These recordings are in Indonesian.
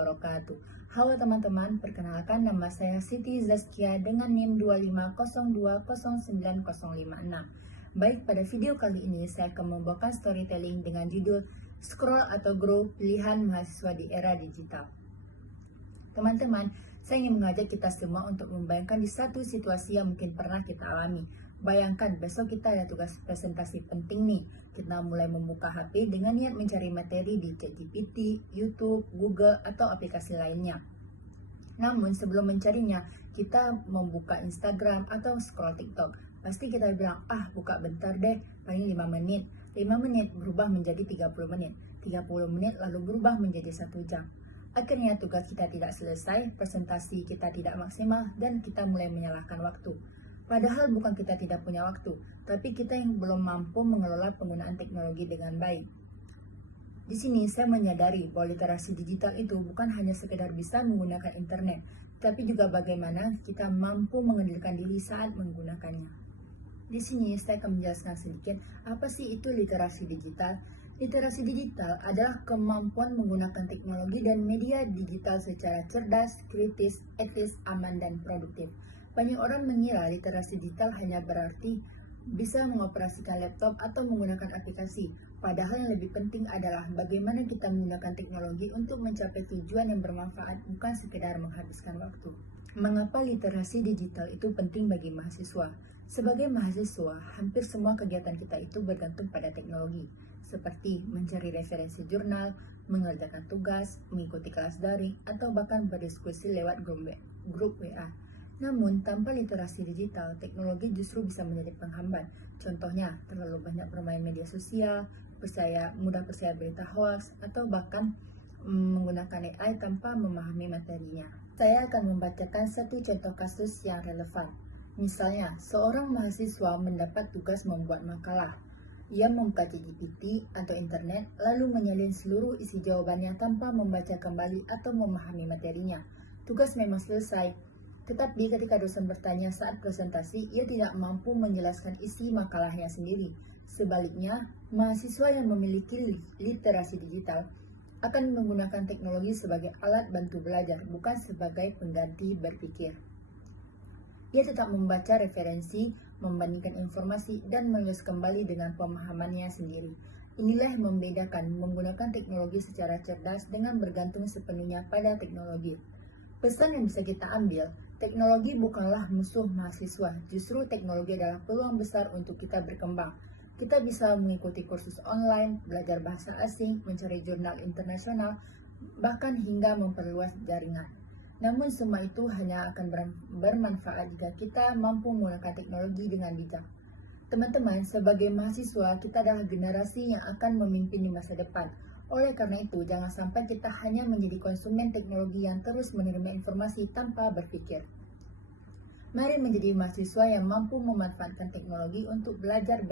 wabarakatuh. Halo teman-teman, perkenalkan nama saya Siti Zaskia dengan NIM 250209056. Baik, pada video kali ini saya akan membawakan storytelling dengan judul Scroll atau Grow, Pilihan Mahasiswa di Era Digital. Teman-teman, saya ingin mengajak kita semua untuk membayangkan di satu situasi yang mungkin pernah kita alami. Bayangkan besok kita ada tugas presentasi penting nih. Kita mulai membuka HP dengan niat mencari materi di ChatGPT, YouTube, Google, atau aplikasi lainnya. Namun sebelum mencarinya, kita membuka Instagram atau scroll TikTok. Pasti kita bilang, buka bentar deh, paling 5 menit. 5 menit berubah menjadi 30 menit. 30 menit lalu berubah menjadi 1 jam. Akhirnya tugas kita tidak selesai, presentasi kita tidak maksimal, dan kita mulai menyalahkan waktu. Padahal bukan kita tidak punya waktu, tapi kita yang belum mampu mengelola penggunaan teknologi dengan baik. Di sini saya menyadari bahwa literasi digital itu bukan hanya sekedar bisa menggunakan internet, tapi juga bagaimana kita mampu mengendalikan diri saat menggunakannya. Di sini saya akan menjelaskan sedikit apa sih itu literasi digital. Literasi digital adalah kemampuan menggunakan teknologi dan media digital secara cerdas, kritis, etis, aman, dan produktif. Banyak orang mengira literasi digital hanya berarti bisa mengoperasikan laptop atau menggunakan aplikasi. Padahal yang lebih penting adalah bagaimana kita menggunakan teknologi untuk mencapai tujuan yang bermanfaat, bukan sekedar menghabiskan waktu. Mengapa literasi digital itu penting bagi mahasiswa? Sebagai mahasiswa, hampir semua kegiatan kita itu bergantung pada teknologi, seperti mencari referensi jurnal, mengerjakan tugas, mengikuti kelas daring, atau bahkan berdiskusi lewat grup WA. Namun, tanpa literasi digital, teknologi justru bisa menjadi penghambat. Contohnya, terlalu banyak bermain media sosial, mudah percaya berita hoax, atau bahkan menggunakan AI tanpa memahami materinya. Saya akan membacakan satu contoh kasus yang relevan. Misalnya, seorang mahasiswa mendapat tugas membuat makalah. Ia membuka ChatGPT atau internet, lalu menyalin seluruh isi jawabannya tanpa membaca kembali atau memahami materinya. Tugas memang selesai, tetapi ketika dosen bertanya saat presentasi, ia tidak mampu menjelaskan isi makalahnya sendiri. Sebaliknya, mahasiswa yang memiliki literasi digital akan menggunakan teknologi sebagai alat bantu belajar, bukan sebagai pengganti berpikir. Ia tetap membaca referensi, membandingkan informasi, dan menulis kembali dengan pemahamannya sendiri. Inilah yang membedakan menggunakan teknologi secara cerdas dengan bergantung sepenuhnya pada teknologi. Pesan yang bisa kita ambil, teknologi bukanlah musuh mahasiswa, justru teknologi adalah peluang besar untuk kita berkembang. Kita bisa mengikuti kursus online, belajar bahasa asing, mencari jurnal internasional, bahkan hingga memperluas jaringan. Namun semua itu hanya akan bermanfaat jika kita mampu menggunakan teknologi dengan bijak. Teman-teman, sebagai mahasiswa, kita adalah generasi yang akan memimpin di masa depan. Oleh karena itu, jangan sampai kita hanya menjadi konsumen teknologi yang terus menerima informasi tanpa berpikir. Mari menjadi mahasiswa yang mampu memanfaatkan teknologi untuk belajar,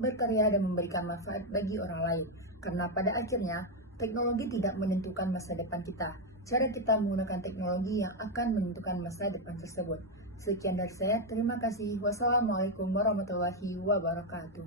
berkarya, dan memberikan manfaat bagi orang lain. Karena pada akhirnya, teknologi tidak menentukan masa depan kita. Cara kita menggunakan teknologi yang akan menentukan masa depan tersebut. Sekian dari saya, terima kasih. Wassalamualaikum warahmatullahi wabarakatuh.